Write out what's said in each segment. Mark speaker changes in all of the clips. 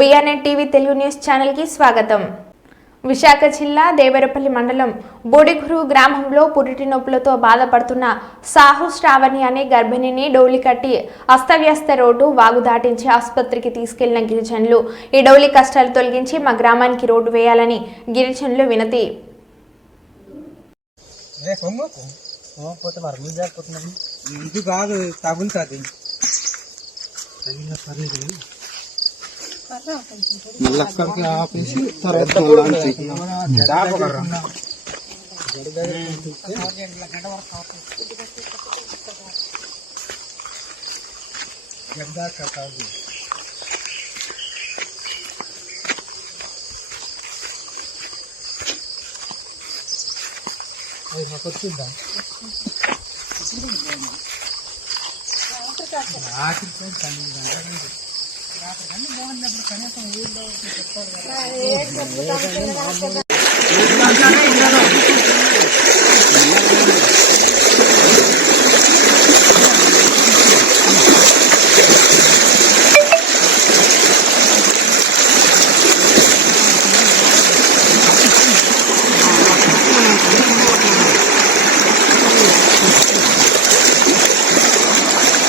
Speaker 1: BRN TV Telugu news ఛానల్కి స్వాగతం. విశాఖ జిల్లా దేవరపల్లి మండలం బోడిగురు గ్రామంలో పురిటి నొప్పులతో బాధపడుతున్న సాహు శ్రావణి అనే గర్భిణిని డౌలి కట్టి అస్తవ్యస్త రోడ్డు వాగు దాటించి ఆసుపత్రికి తీసుకెళ్ళిన గిరిజనులు ఈ డౌలి కష్టాలు తొలగించి మా గ్రామానికి రోడ్డు వేయాలని గిరిజనులు వినతి.
Speaker 2: ఏ కొమ్ము పోతే మరి రాత్రి పన్నెండు గంటలు రాత్రి కనీసం ఊళ్ళో చెప్తారు కదా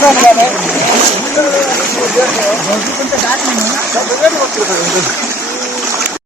Speaker 2: 감사합니다. 네.